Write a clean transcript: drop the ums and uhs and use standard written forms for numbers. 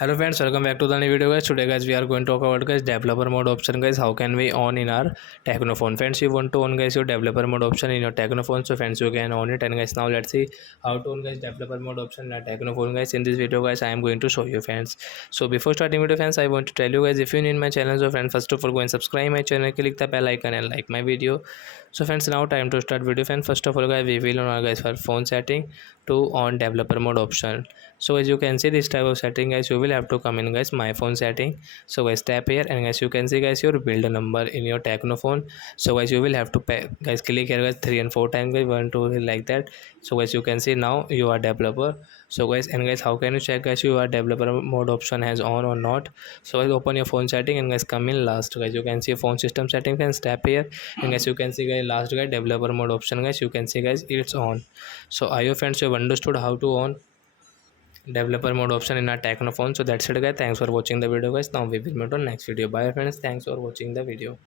Hello friends, welcome back to the new video guys. Today guys we are going to talk about guys developer mode option guys. How can we on in our Technophone? Friends, you want to on guys your developer mode option in your Technophone, so friends you can on it. And guys now let's see how to on guys developer mode option in our Technophone guys. In this video guys I am going to show you friends. So before starting video friends, I want to tell you guys, if you need my channel, so friends first of all go and subscribe my channel, click the bell icon and like my video. So friends, now time to start video friends. First of all guys, we will on our guys for phone setting to on developer mode option. So as you can see this type of setting guys, you will have to come in guys my phone setting. So guys tap here and guys you can see guys your build number in your Technophone. So guys you will have to pay, guys click here guys 3 and 4 times guys, 1 2 like that. So guys you can see now you are developer. So guys, and guys how can you check guys you are developer mode option has on or not? So guys open your phone setting and guys come in last guys, you can see phone system setting, and tap here and guys you can see guys last guys developer mode option guys, you can see guys it's on. So I hope friends you have understood how to on developer mode option in our Technophone. So that's it guys, thanks for watching the video guys. Now we will meet on next video. Bye friends, thanks for watching the video.